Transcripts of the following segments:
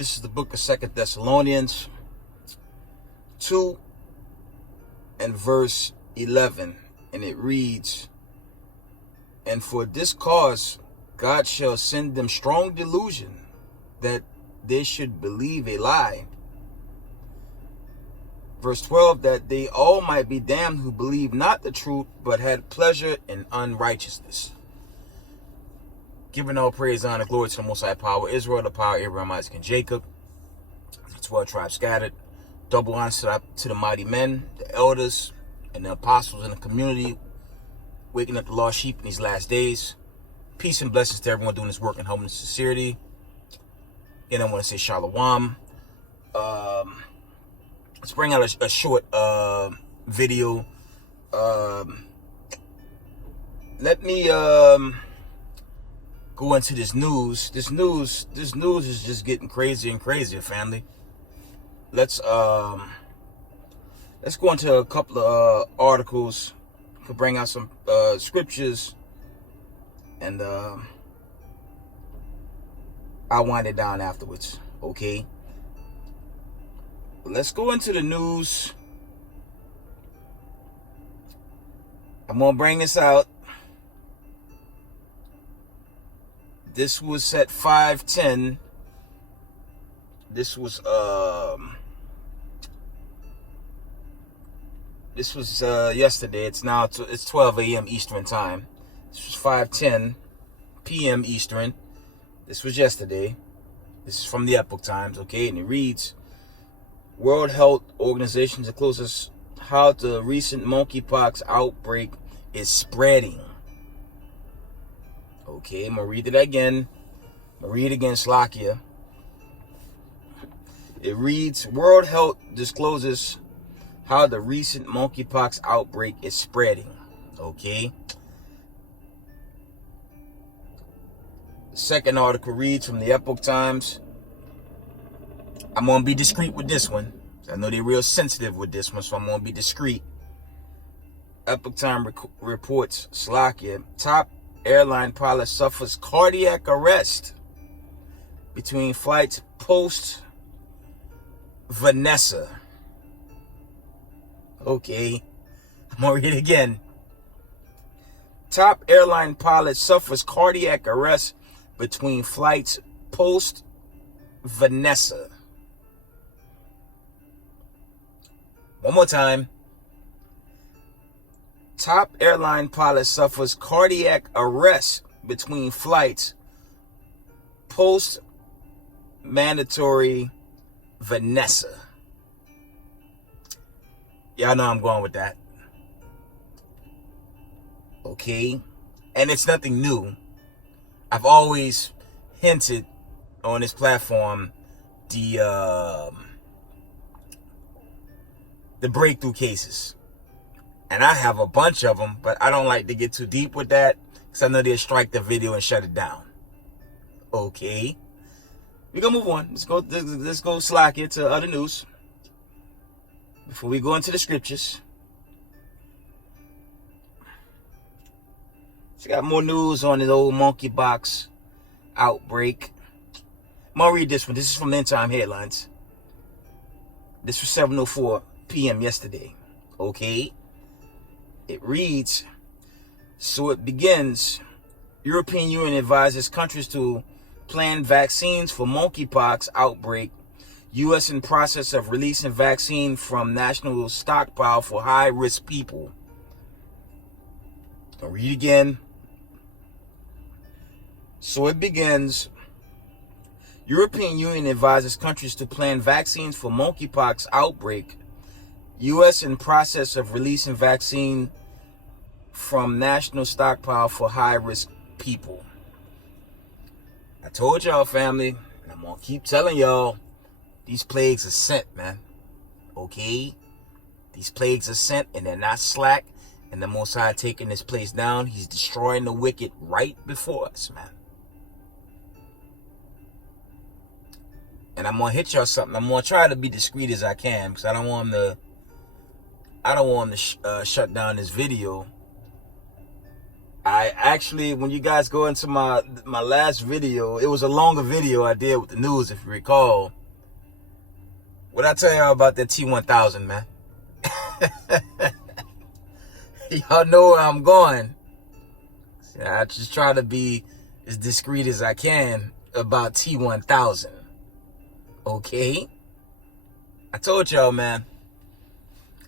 This is the book of 2 Thessalonians 2 and verse 11. And it reads, "And for this cause God shall send them strong delusion, that they should believe a lie." Verse 12, "that they all might be damned who believed not the truth, but had pleasure in unrighteousness." Giving all praise, honor, glory to the Most High Power, Israel, the power of Abraham, Isaac, and Jacob, the 12 tribes scattered. Double honor to the mighty men, the elders, and the apostles in the community, waking up the lost sheep in these last days. Peace and blessings to everyone doing this work in humbleness and sincerity. And I want to say shalom. Let's bring out a short video. Let me go into this news. This news is just getting crazier and crazier, family. Let's go into a couple of articles. Could bring out some scriptures, and I'll wind it down afterwards. Okay. Let's go into the news. I'm gonna bring this out. This was at 5:10. This was yesterday. It's 12 a.m. Eastern time. This was 5:10 p.m. Eastern. This was yesterday. This is from the Epoch Times, okay? And it reads, World Health Organization discloses how the recent monkeypox outbreak is spreading. Okay, I'm going to read it again. Slakia. It reads, World Health discloses how the recent monkeypox outbreak is spreading. Okay. The second article reads from the Epoch Times. I'm going to be discreet with this one. I know they're real sensitive with this one, so I'm going to be discreet. Epoch Times reports, Slakia, top airline pilot suffers cardiac arrest between flights post Vanessa. Okay, I'm going to read it again. Top airline pilot suffers cardiac arrest between flights post Vanessa. One more time. Top airline pilot suffers cardiac arrest between flights post mandatory Vanessa. Y'all know I'm going with that. Okay. And it's nothing new. I've always hinted on this platform the breakthrough cases. And I have a bunch of them, but I don't like to get too deep with that because I know they'll strike the video and shut it down. Okay. We're going to move on. Let's go slack it to other news. Before we go into the scriptures. So got more news on the old monkeypox outbreak. I'm going to read this one. This is from End Time Headlines. This was 7:04 p.m. yesterday. Okay. It reads, so it begins. European Union advises countries to plan vaccines for monkeypox outbreak. U.S. in process of releasing vaccine from national stockpile for high-risk people. I'll read again. So it begins. European Union advises countries to plan vaccines for monkeypox outbreak. U.S. in process of releasing vaccine from national stockpile for high-risk people. I told y'all, family, and I'm going to keep telling y'all, these plagues are sent, man. Okay? These plagues are sent, and they're not slack. And the Most High taking this place down. He's destroying the wicked right before us, man. And I'm going to hit y'all something. I'm going to try to be discreet as I can because I don't want him to shut down this video. I actually, when you guys go into my last video, it was a longer video I did with the news, if you recall. What I tell y'all about that T-1000, man? Y'all know where I'm going. I just try to be as discreet as I can about T-1000. Okay? I told y'all, man.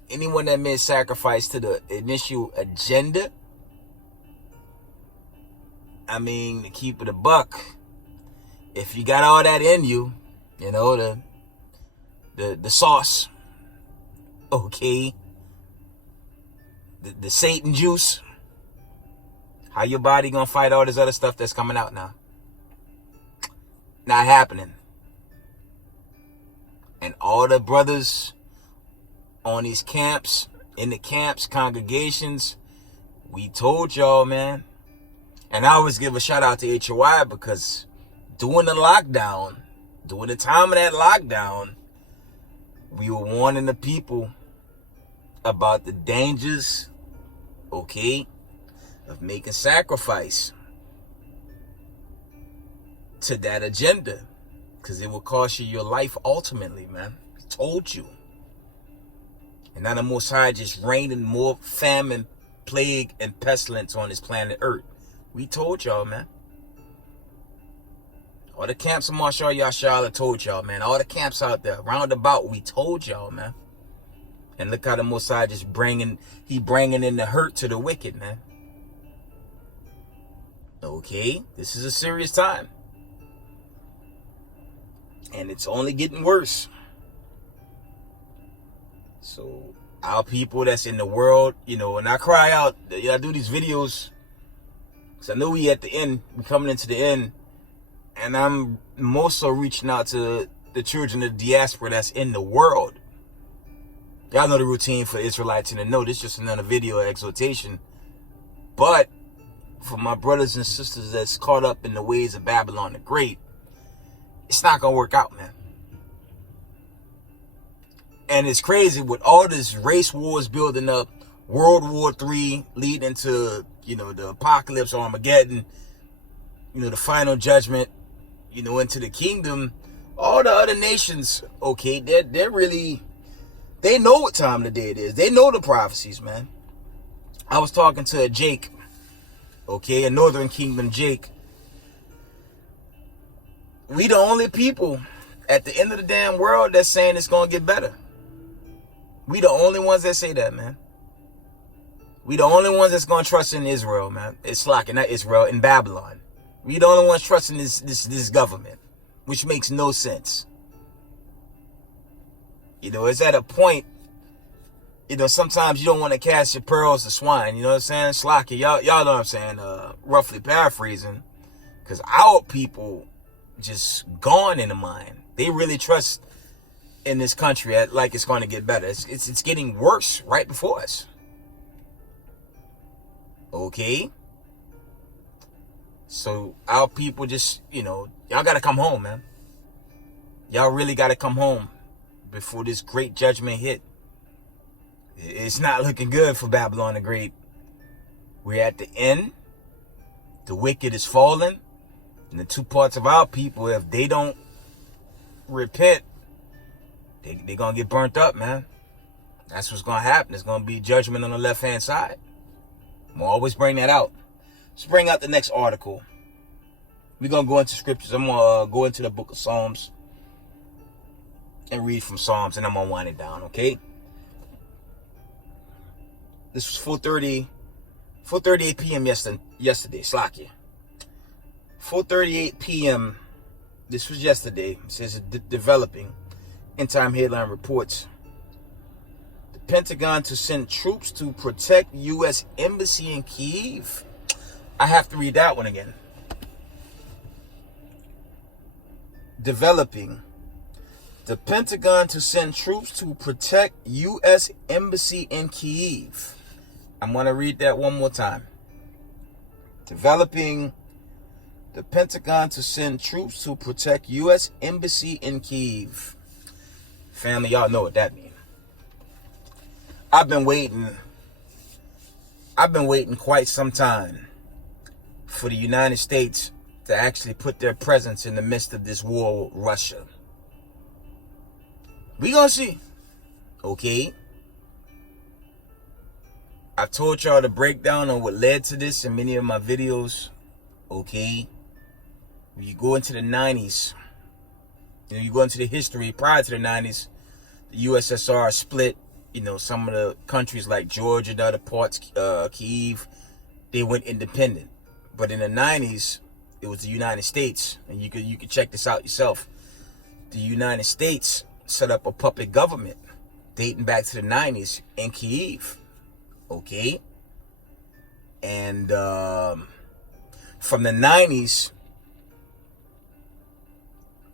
Anyone that made sacrifice to the initial agenda, I mean, to keep it a buck, if you got all that in you, you know, the sauce, okay, the Satan juice, how your body gonna fight all this other stuff that's coming out now? Not happening. And all the brothers on these camps, in the camps, congregations, we told y'all, man. And I always give a shout out to HOI because during the lockdown, during the time of that lockdown, we were warning the people about the dangers, okay, of making sacrifice to that agenda, because it will cost you your life ultimately, man. We told you. And now the Most High just raining more famine, plague, and pestilence on this planet Earth. We told y'all, man. All the camps of Marshall Yashara told y'all, man. All the camps out there, roundabout, we told y'all, man. And look how the Most High just bringing in the hurt to the wicked, man. Okay, this is a serious time. And it's only getting worse. So, our people that's in the world, you know, and I cry out, I do these videos, because I know we at the end, we coming into the end, and I'm more so reaching out to the children of the diaspora that's in the world. Y'all know the routine for Israelites in the know. This is just another video exhortation. But for my brothers and sisters that's caught up in the ways of Babylon the Great, it's not going to work out, man. And it's crazy with all this race wars building up, World War III leading to, you know, the apocalypse, Armageddon, you know, the final judgment, you know, into the kingdom. All the other nations, okay, they're really, they know what time of the day it is. They know the prophecies, man. I was talking to a Jake, okay, a Northern Kingdom Jake. We the only people at the end of the damn world that's saying it's going to get better. We the only ones that say that, man. We the only ones that's going to trust in Israel, man. It's like, not Israel, in Babylon. We the only ones trusting this government, which makes no sense. You know, it's at a point, you know, sometimes you don't want to cast your pearls to swine. You know what I'm saying? Slocky, y'all know what I'm saying, roughly paraphrasing. Because our people just gone in the mind. They really trust in this country like it's going to get better. It's getting worse right before us. Okay? So our people just, you know, y'all got to come home, man. Y'all really got to come home before this great judgment hit. It's not looking good for Babylon the Great. We're at the end. The wicked is falling. And the two parts of our people, if they don't repent, they're going to get burnt up, man. That's what's going to happen. It's going to be judgment on the left-hand side. I'm going to always bring that out. Let's bring out the next article. We're going to go into scriptures. I'm going to go into the book of Psalms and read from Psalms, and I'm going to wind it down, okay? This was 4:38 p.m. yesterday. Slakia. 4:38 p.m. This was yesterday. It says developing. End time headline reports. The Pentagon to send troops to protect U.S. Embassy in Kyiv. I have to read that one again. Developing. The Pentagon to send troops to protect U.S. Embassy in Kyiv. I'm going to read that one more time. Developing. The Pentagon to send troops to protect U.S. Embassy in Kyiv. Family, y'all know what that means. I've been waiting quite some time for the United States to actually put their presence in the midst of this war with Russia. We gonna see. Okay? I told y'all the breakdown on what led to this in many of my videos. Okay? When you go into the 90s, you go into the history prior to the 90s, the USSR split. Some of the countries like Georgia and other parts, Kyiv, they went independent. But in the 90s, it was the United States, and you could check this out yourself. The United States set up a puppet government dating back to the 90s in Kyiv. Okay? And from the 90s,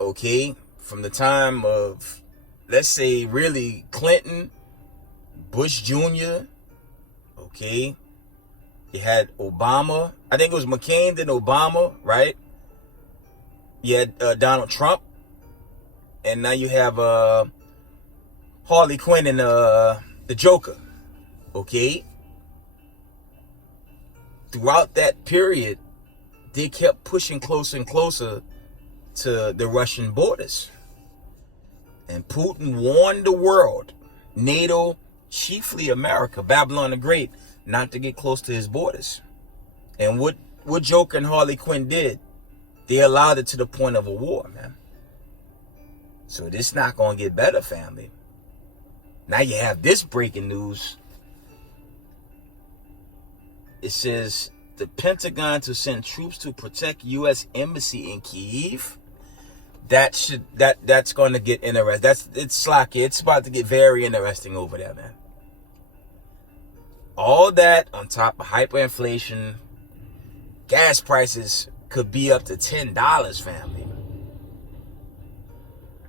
okay, from the time of, let's say, really Clinton, Bush Jr., okay, you had Obama. I think it was McCain, then Obama, right? You had Donald Trump. And now you have Harley Quinn and the Joker, okay? Throughout that period, they kept pushing closer and closer to the Russian borders. And Putin warned the world, NATO, chiefly America, Babylon the Great, not to get close to his borders. And what Joker and Harley Quinn did, they allowed it to the point of a war, man. So this not going to get better, family. Now you have this breaking news. It says the Pentagon to send troops to protect U.S. embassy in Kyiv. That's going to get interesting. It's slocky. It's about to get very interesting over there, man. All that on top of hyperinflation, gas prices could be up to $10, family.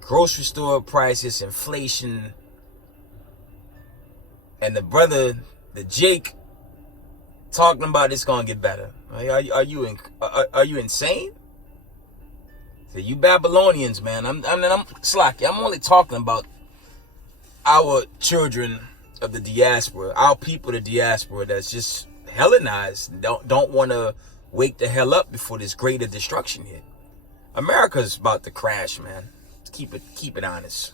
Grocery store prices, inflation, and the Jake, talking about it's gonna get better. Are you insane? So you Babylonians, man. I'm slocky. I'm only talking about our children of the diaspora, our people of the diaspora that's just Hellenized, don't want to wake the hell up before this greater destruction hit. America's about to crash, man. Keep it honest.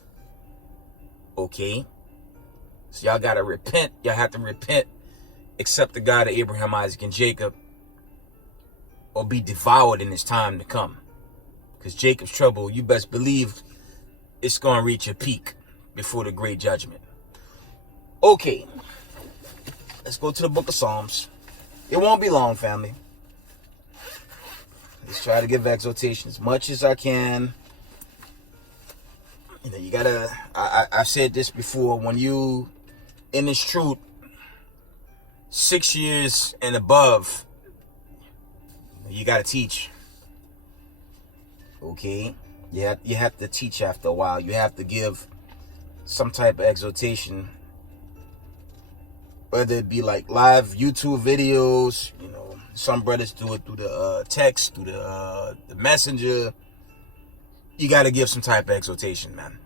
Okay? So y'all gotta repent. Y'all have to repent. Accept the God of Abraham, Isaac, and Jacob, or be devoured in his time to come. Because Jacob's trouble, you best believe it's gonna reach a peak before the great judgment. Okay, let's go to the book of Psalms. It won't be long, family. Let's try to give exhortation as much as I can. You gotta, I've said this before, when you in this truth 6 years and above, you gotta teach. Okay? You have to teach after a while. You have to give some type of exhortation. Whether it be like live YouTube videos, some brothers do it through the text, through the messenger. You got to give some type of exhortation, man.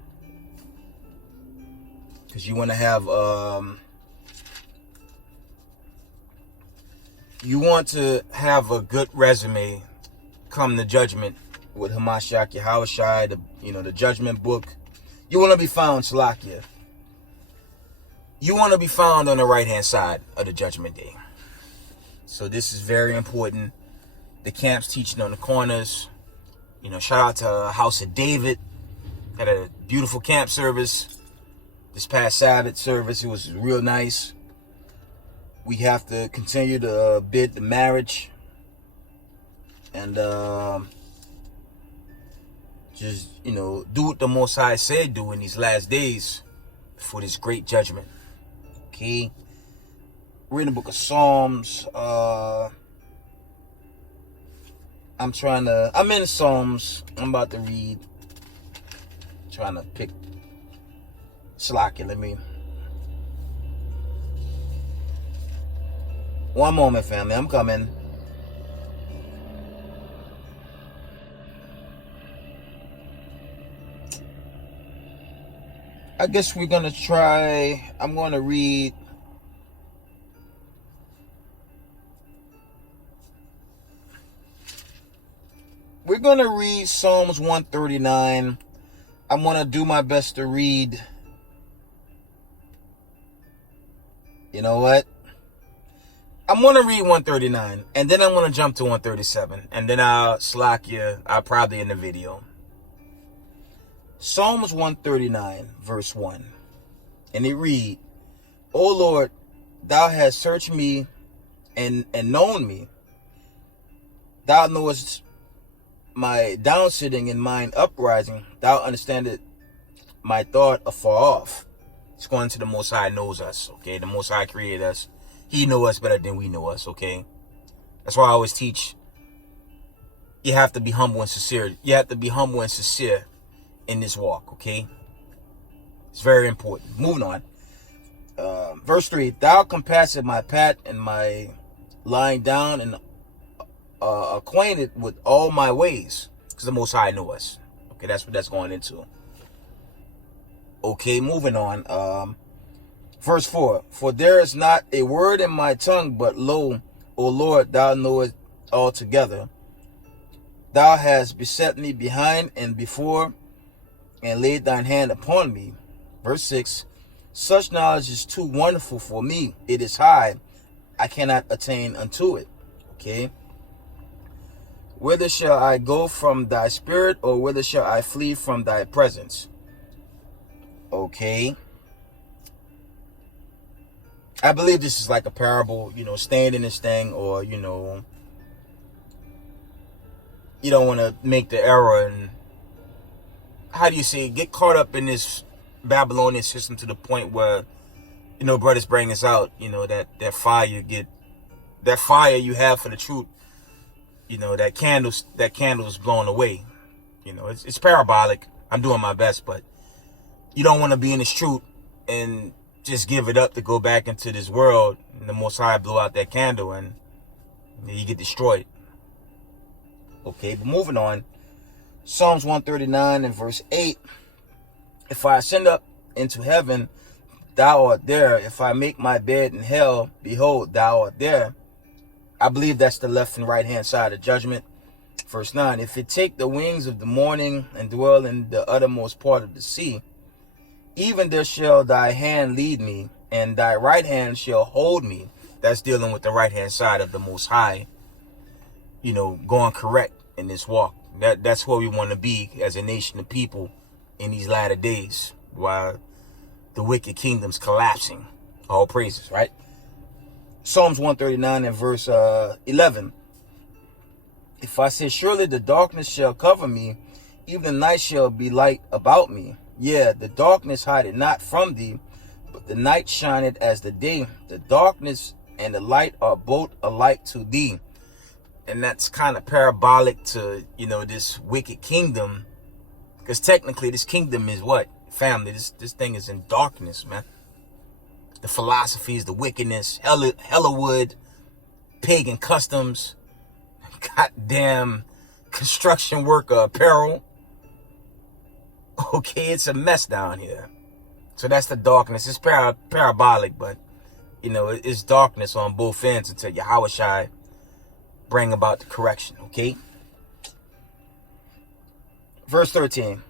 Because you want to have, a good resume come the judgment with Hamashiach Yahushai, the judgment book. You want to be found, Salakia. You want to be found on the right-hand side of the judgment day. So this is very important. The camp's teaching on the corners. Shout out to House of David. Had a beautiful camp service. This past Sabbath service, it was real nice. We have to continue to bid the marriage. And just, do what the Most High said do in these last days before this great judgment. Okay? We're in the book of Psalms. I'm in Psalms. I'm about to read. Trying to pick Slack. Let me. One moment, family. I'm coming. I guess we're going to try. I'm going to read. going to read Psalms 139. I'm going to do my best to read. You know what? I'm going to read 139, and then I'm going to jump to 137, and then I'll slack you. I'll probably end the video. Psalms 139, verse 1. And it read, O Lord, thou hast searched me and known me. Thou knowest my downsitting and mine uprising. Thou understandest my thought afar off. It's going to the Most High knows us, okay? The Most High created us. He knows us better than we know us, okay? That's why I always teach, you have to be humble and sincere. You have to be humble and sincere in this walk, okay? It's very important. Moving on. Verse 3, thou compassest my path and my lying down, and acquainted with all my ways, because the Most High know us. Okay, that's what that's going into. Okay, moving on. Verse 4, for there is not a word in my tongue, but lo, O Lord, thou knowest altogether. Thou hast beset me behind and before, and laid thine hand upon me. Verse 6, such knowledge is too wonderful for me. It is high. I cannot attain unto it. Okay. Whither shall I go from thy spirit, or whither shall I flee from thy presence? Okay. I believe this is like a parable, staying in this thing, or, you don't want to make the error and, how do you say, get caught up in this Babylonian system to the point where, brothers bring us out, that fire you have for the truth, that candle's blown away. It's parabolic. I'm doing my best, but you don't want to be in this truth and just give it up to go back into this world, and the Most High blow out that candle and you get destroyed. Okay, but moving on. Psalms 139 and verse 8. If I ascend up into heaven, thou art there. If I make my bed in hell, behold, thou art there. I believe that's the left and right hand side of judgment. Verse 9. If it take the wings of the morning and dwell in the uttermost part of the sea, even there shall thy hand lead me, and thy right hand shall hold me. That's dealing with the right hand side of the Most High, going correct in this walk. That's where we want to be as a nation of people in these latter days, while the wicked kingdom's collapsing. All praises, right? Psalms 139 and verse 11. If I say, surely the darkness shall cover me, even the night shall be light about me. Yeah, the darkness hideth not from thee, but the night shineth as the day. The darkness and the light are both alike to thee. And that's kind of parabolic to, this wicked kingdom. Because technically this kingdom is what? Family, this thing is in darkness, man. The philosophies, the wickedness, Hollywood, pagan customs, goddamn construction worker apparel. Okay, it's a mess down here. So that's the darkness. It's parabolic, but, it's darkness on both ends until Yahushua bring about the correction, okay? Verse 13.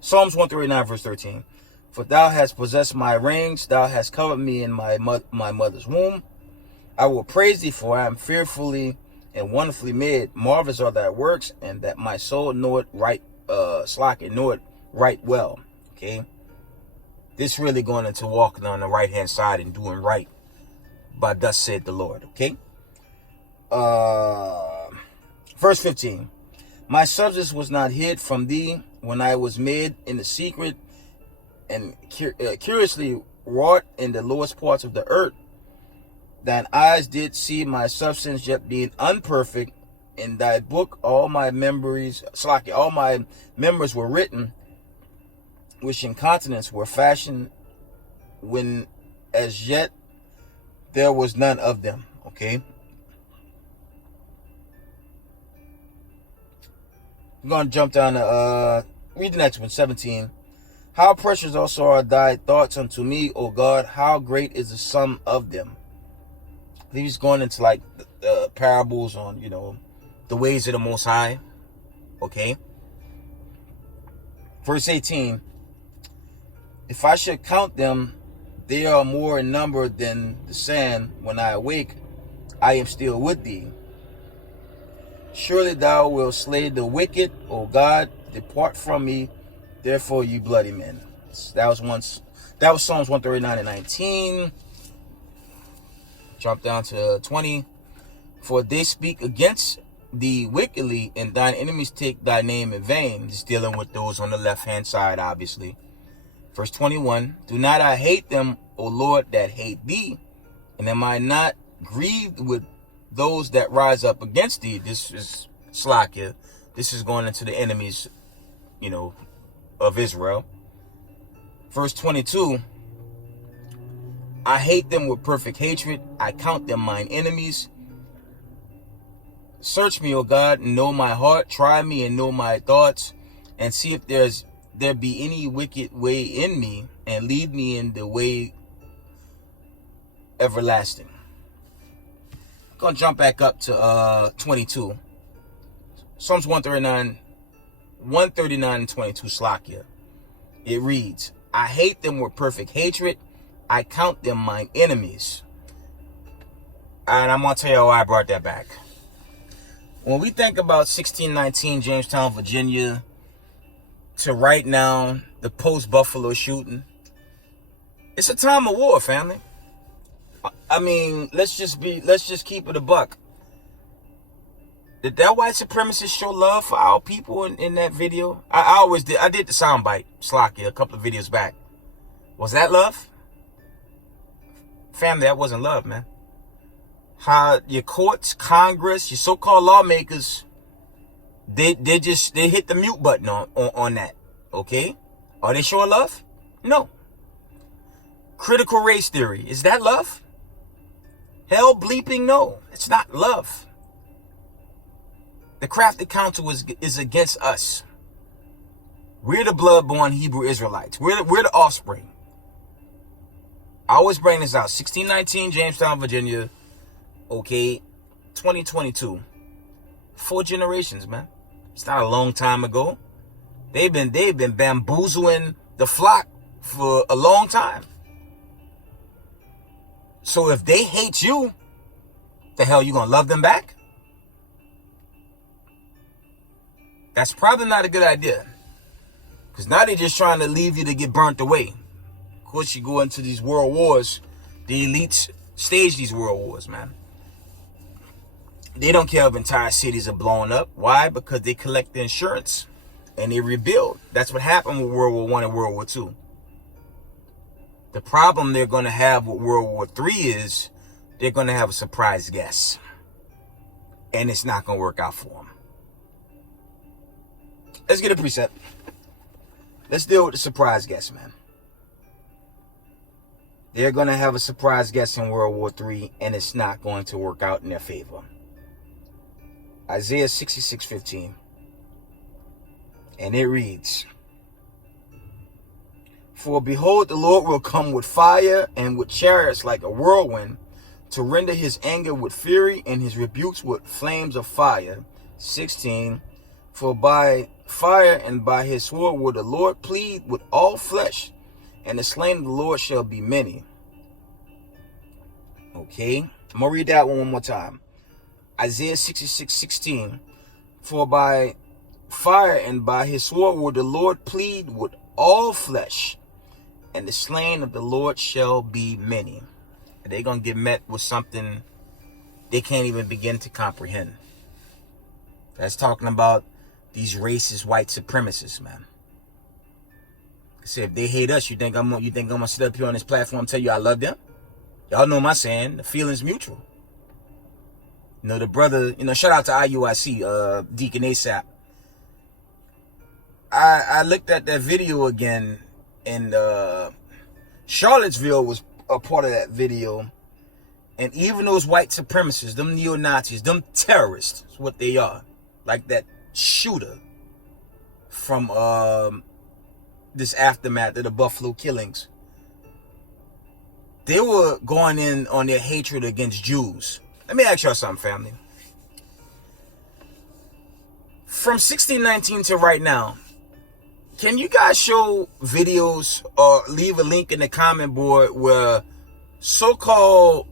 Psalms 139, verse 13. For thou hast possessed my reins, thou hast covered me in my mother's womb. I will praise thee, for I am fearfully and wonderfully made. Marvelous are thy works, and that my soul knoweth right, right well. Okay, this really going into walking on the right hand side and doing right, but thus said the Lord. Okay. Verse 15. My substance was not hid from thee when I was made in the secret and curiously wrought in the lowest parts of the earth. Thine eyes did see my substance yet being unperfect. In thy book all my members were written, which in continents were fashioned, when as yet there was none of them. Okay. I'm going to jump down to read the next one, 17. How precious also are thy thoughts unto me, O God, how great is the sum of them. I believe he's going into like parables on, the ways of the Most High. Okay? Verse 18. If I should count them, they are more in number than the sand. When I awake, I am still with thee. Surely thou wilt slay the wicked, O God. Depart from me, therefore, you bloody men. That was Psalms 139 and 19. Jump down to 20. For they speak against thee wickedly, and thine enemies take thy name in vain. Just dealing with those on the left-hand side, obviously. Verse 21. Do not I hate them, O Lord, that hate thee? And am I not grieved with those that rise up against thee? This is Slakia. This is going into the enemies, of Israel. Verse 22. I hate them with perfect hatred. I count them mine enemies. Search me, O God, and know my heart. Try me and know my thoughts, and see if there be any wicked way in me, and lead me in the way everlasting. I'm going to jump back up to 22. Psalms 139 and 22, Slakia. It reads, I hate them with perfect hatred. I count them mine enemies. And I'm going to tell you why I brought that back. When we think about 1619 Jamestown, Virginia, to right now, the post-Buffalo shooting, it's a time of war, family. I mean, let's just keep it a buck. Did that white supremacist show love for our people in that video? I always did. I did the soundbite, Slakia, a couple of videos back. Was that love? Family, that wasn't love, man. How your courts, Congress, your so-called lawmakers, they hit the mute button on that. Okay? Are they showing love? No. Critical race theory, is that love? Hell bleeping no. It's not love. The crafted counsel is against us. We're the blood-born Hebrew Israelites. We're the offspring. I always bring this out. 1619 Jamestown, Virginia. Okay, 2022. 4 generations, man. It's not a long time ago. They've been bamboozling the flock for a long time. So if they hate you, the hell you gonna love them back? That's probably not a good idea. Because now they're just trying to leave you to get burnt away. Of course, you go into these world wars. The elites stage these world wars, man. They don't care if entire cities are blown up. Why? Because they collect the insurance and they rebuild. That's what happened with World War I and World War II. The problem they're going to have with World War III is they're going to have a surprise guest. And it's not going to work out for them. Let's get a precept. Let's deal with the surprise guest, man. They're going to have a surprise guest in World War III, and it's not going to work out in their favor. Isaiah 66:15. And it reads, For behold, the Lord will come with fire and with chariots like a whirlwind, to render his anger with fury and his rebukes with flames of fire. 16. For by fire and by his sword will the Lord plead with all flesh, and the slain of the Lord shall be many. Okay, I'm going to read that one more time. Isaiah 66:16. For by fire and by his sword will the Lord plead with all flesh, and the slain of the Lord shall be many. They're going to get met with something they can't even begin to comprehend. That's talking about these racist white supremacists, man. I said, if they hate us, you think I'm gonna sit up here on this platform and tell you I love them? Y'all know my saying, the feeling's mutual. The brother, shout out to IUIC, Deacon ASAP. I looked at that video again, and Charlottesville was a part of that video. And even those white supremacists, them neo-Nazis, them terrorists, is what they are. Like that shooter from this aftermath of the Buffalo killings. They were going in on their hatred against Jews. Let me ask y'all something, family. From 1619 to right now, can you guys show videos or leave a link in the comment board where so-called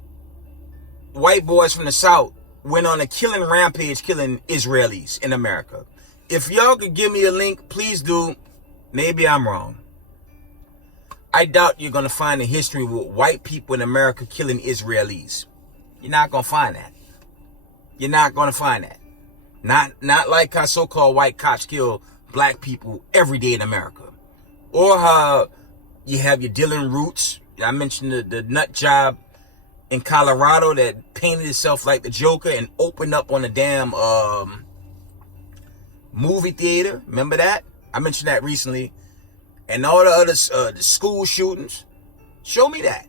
white boys from the South went on a killing rampage, killing Israelis in America? If y'all could give me a link, please do. Maybe I'm wrong. I doubt you're going to find a history with white people in America killing Israelis. You're not going to find that. You're not going to find that. Not like how so-called white cops kill black people every day in America. Or how you have your Dylan Roots. I mentioned the nut job in Colorado that painted itself like the Joker and opened up on a damn movie theater. Remember that? I mentioned that recently. And all the other the school shootings. Show me that.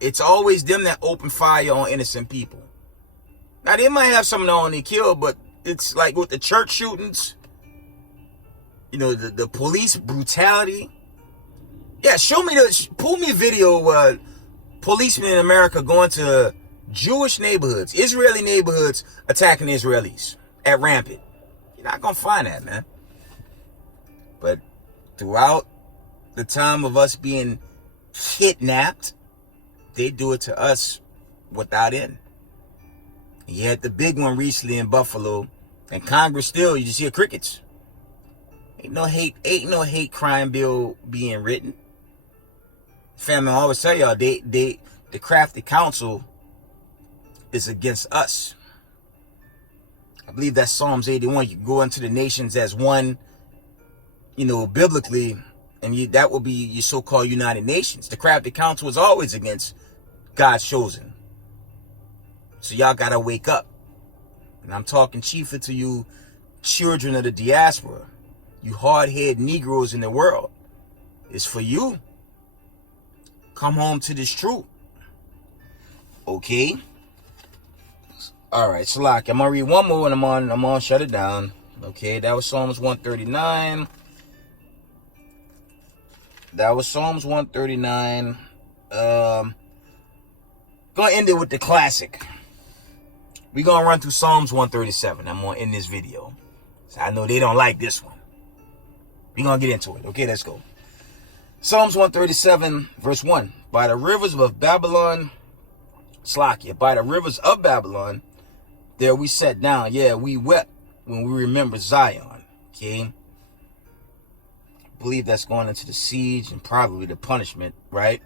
It's always them that open fire on innocent people. Now, they might have someone on they kill, but it's like with the church shootings, you know, the police brutality. Yeah, pull me a video where policemen in America going to Jewish neighborhoods, Israeli neighborhoods, attacking Israelis at rampant. You're not going to find that, man. But throughout the time of us being kidnapped, they do it to us without end. You had the big one recently in Buffalo, and Congress still, you just hear crickets. Ain't no hate crime bill being written. Family, I always tell y'all, the crafty council is against us. I believe that's Psalms 81. You go into the nations as one, you know, biblically, and that will be your so-called United Nations. The crafty council is always against God's chosen. So y'all gotta wake up. And I'm talking chiefly to you children of the diaspora, you hard-headed Negroes in the world. It's for you. Come home to this truth. Okay? Alright, so like, I'm gonna read one more and I'm gonna shut it down. Okay, that was Psalms 139. That was Psalms 139. Gonna end it with the classic. We're going to run through Psalms 137. I'm going to end this video. So I know they don't like this one. We're going to get into it. Okay, let's go. Psalms 137, verse 1. By the rivers of Babylon, Slakia, by the rivers of Babylon, there we sat down. Yeah, we wept when we remember Zion. Okay. I believe that's going into the siege and probably the punishment, right?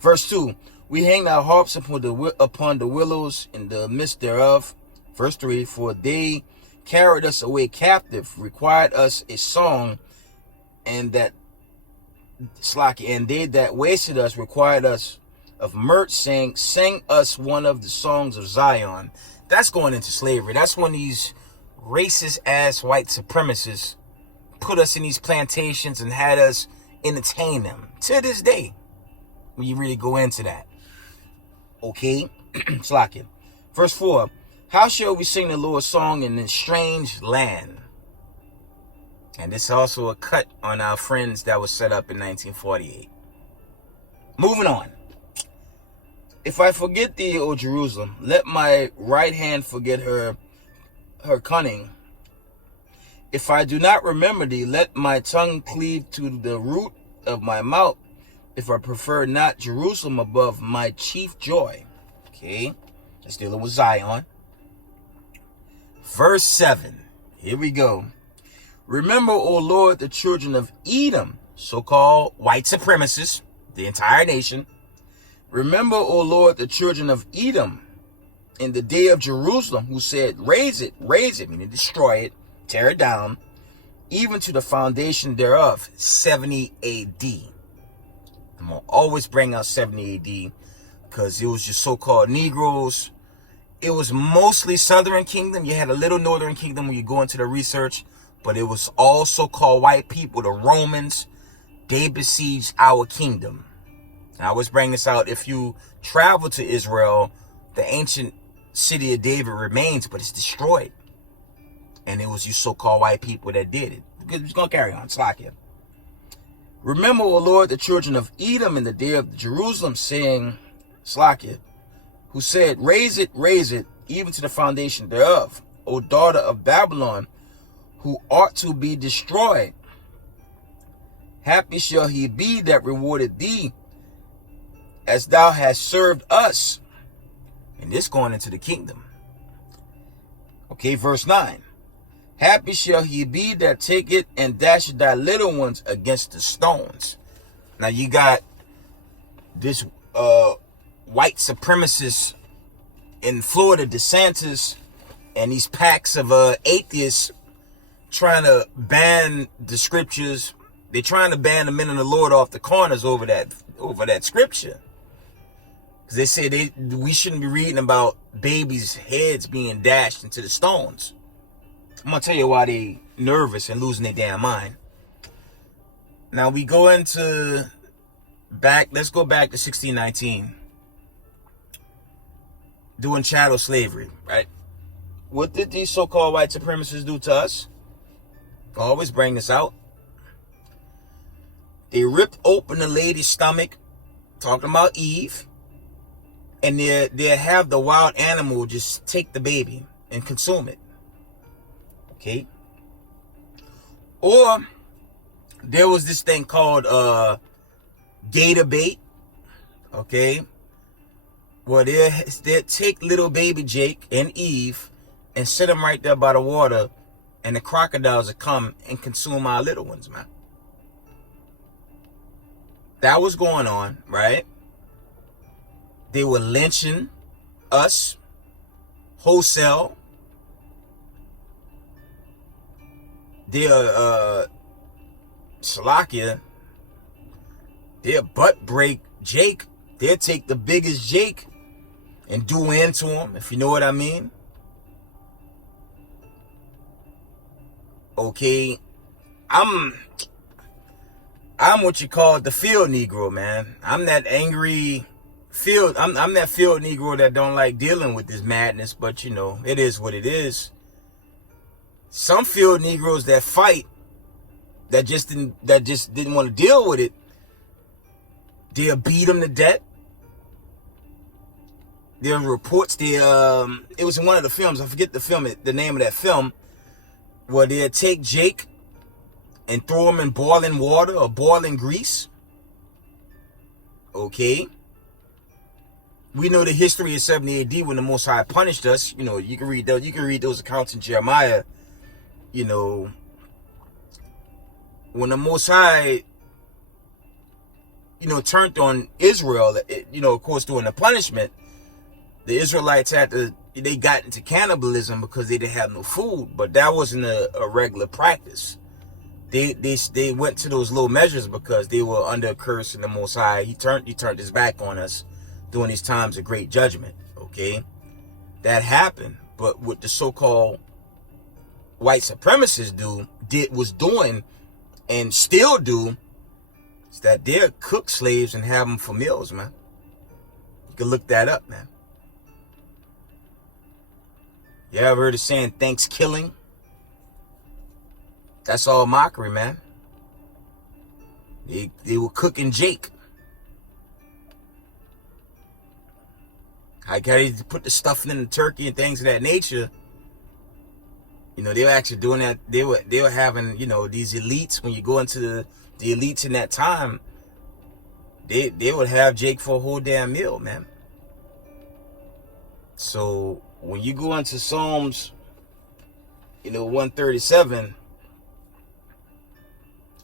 Verse 2. We hang our harps upon the willows in the midst thereof. Verse 3. For they carried us away captive, required us a song, and they that wasted us required us of mirth, saying, sing us one of the songs of Zion. That's going into slavery. That's when these racist ass white supremacists put us in these plantations and had us entertain them to this day. When you really go into that. Okay, Slakia. Verse 4. How shall we sing the Lord's song in a strange land? And this is also a cut on our friends that was set up in 1948. Moving on. If I forget thee, O Jerusalem, let my right hand forget her cunning. If I do not remember thee, let my tongue cleave to the root of my mouth. If I prefer not Jerusalem above my chief joy. Okay, let's deal with Zion. Verse 7. Here we go. Remember, O Lord, the children of Edom, so-called white supremacists, the entire nation. Remember, O Lord, the children of Edom, in the day of Jerusalem, who said, raise it, meaning destroy it, tear it down, even to the foundation thereof, 70 AD. I'm going to always bring out 70 AD because it was just so-called Negroes. It was mostly Southern Kingdom. You had a little Northern Kingdom when you go into the research, but it was all so-called white people, the Romans. They besieged our kingdom. And I always bring this out. If you travel to Israel, the ancient city of David remains, but it's destroyed. And it was you so-called white people that did it. We're going to carry on. Slakia. Remember, O Lord, the children of Edom in the day of Jerusalem, saying, Slakia, who said, raise it, even to the foundation thereof. O daughter of Babylon, who ought to be destroyed. Happy shall he be that rewarded thee, as thou hast served us. And this going into the kingdom. Okay, verse 9. Happy shall he be that taketh and dasheth thy little ones against the stones. Now you got this white supremacist in Florida, DeSantis, and these packs of atheists trying to ban the scriptures. They're trying to ban the men of the Lord off the corners over that scripture. Because they say we shouldn't be reading about babies' heads being dashed into the stones. I'm going to tell you why they nervous and losing their damn mind. Now we go into let's go back to 1619. Doing chattel slavery, right? What did these so-called white supremacists do to us? I always bring this out. They ripped open the lady's stomach, talking about Eve, and they have the wild animal just take the baby and consume it. Okay? Or there was this thing called gator bait. Okay? Well, they'll take little baby Jake and Eve and sit them right there by the water, and the crocodiles will come and consume our little ones, man. That was going on, right? They were lynching us wholesale. They'll Slovakia, they'll butt break Jake. They'll take the biggest Jake and do into him, if you know what I mean. Okay, I'm what you call the field Negro, man. I'm that angry field. I'm that field Negro that don't like dealing with this madness, but you know, it is what it is. Some field Negroes that fight, that just didn't want to deal with it, they'll beat them to death. There are reports. It was in one of the films. I forget the name of that film, where they'll take Jake and throw him in boiling water or boiling grease. Okay. We know the history of 70 AD when the Most High punished us. You know, you can read those accounts in Jeremiah. You know, when the Most High, you know, turned on Israel, you know, of course, during the punishment, the Israelites they got into cannibalism because they didn't have no food, but that wasn't a regular practice. They went to those low measures because they were under a curse in the Most High. He turned his back on us during these times of great judgment. Okay, that happened. But what the so-called white supremacists was doing and still do is that they'll cook slaves and have them for meals, man. You can look that up, man. You ever heard of saying Thanksgiving? That's all mockery, man. They were cooking Jake. I got to put the stuffing in the turkey and things of that nature. You know, they were actually doing that. They were having, you know, these elites. When you go into the elites in that time, they would have Jake for a whole damn meal, man. So when you go into Psalms, you know, 137,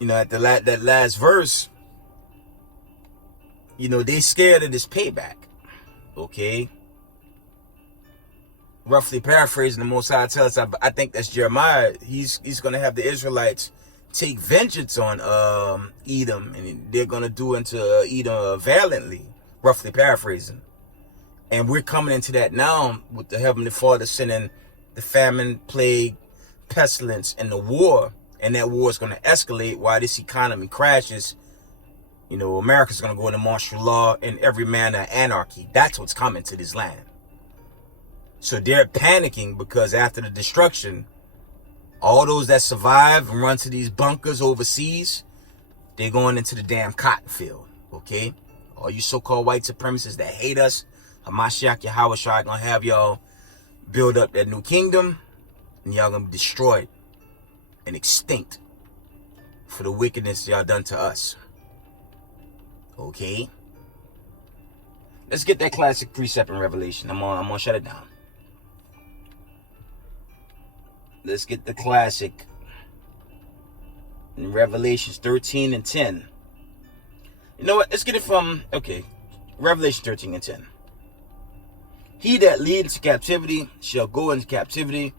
you know, at that last verse, you know, they scared of this payback. Okay. Roughly paraphrasing, the Most High tells us, I think that's Jeremiah. He's going to have the Israelites take vengeance on Edom, and they're going to do unto Edom valiantly. Roughly paraphrasing. And we're coming into that now with the Heavenly Father sending the famine, plague, pestilence, and the war. And that war is going to escalate while this economy crashes. You know, America's going to go into martial law and every manner of anarchy. That's what's coming to this land. So they're panicking because after the destruction, all those that survive and run to these bunkers overseas, they're going into the damn cotton field. Okay? All you so-called white supremacists that hate us, Hamashiach Yahweh Shai gonna have y'all build up that new kingdom, and y'all gonna be destroyed and extinct for the wickedness y'all done to us. Okay? Let's get that classic precept in Revelation. I'm gonna shut it down. Let's get the classic in Revelations 13 and 10. You know what? Let's get it from, Revelation 13 and 10. He that leadeth to captivity shall go into captivity.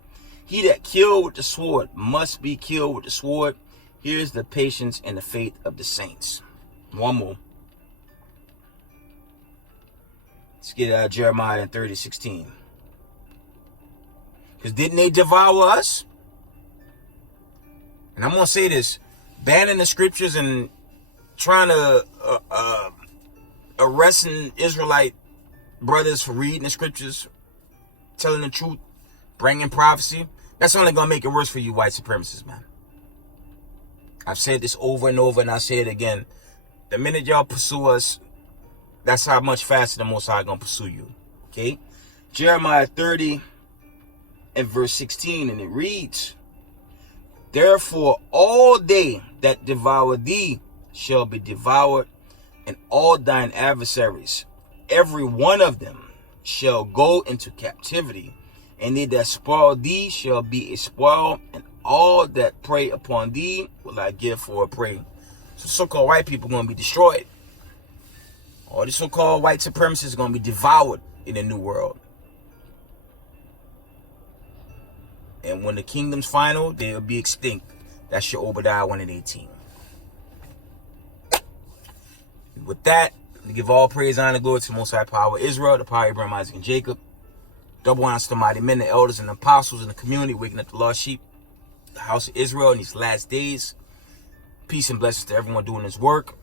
He that kill with the sword must be killed with the sword. Here's the patience and the faith of the saints. One more. Let's get Jeremiah 30:16. Because didn't they devour us? And I'm going to say this. Banning the scriptures and trying to arresting Israelite brothers for reading the scriptures, telling the truth, bringing prophecy. That's only going to make it worse for you white supremacists, man. I've said this over and over, and I'll say it again. The minute y'all pursue us, that's how much faster the Most High going to pursue you. Okay? Jeremiah 30 and verse 16, and it reads, therefore all they that devour thee shall be devoured, and all thine adversaries, every one of them, shall go into captivity, and they that spoil thee shall be a spoil, and all that prey upon thee will I give for a prey. So so-called white people are going to be destroyed. All the so-called white supremacists are going to be devoured in the new world. And when the kingdom's final, they will be extinct. That's your Obadiah 1 and 18. With that, we give all praise, honor, glory to the Most High Power Israel, the power of Abraham, Isaac, and Jacob. Double honors to the mighty men, the elders, and the apostles in the community, waking up the lost sheep, the house of Israel in these last days. Peace and blessings to everyone doing this work.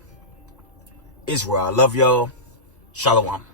Israel, I love y'all. Shalom.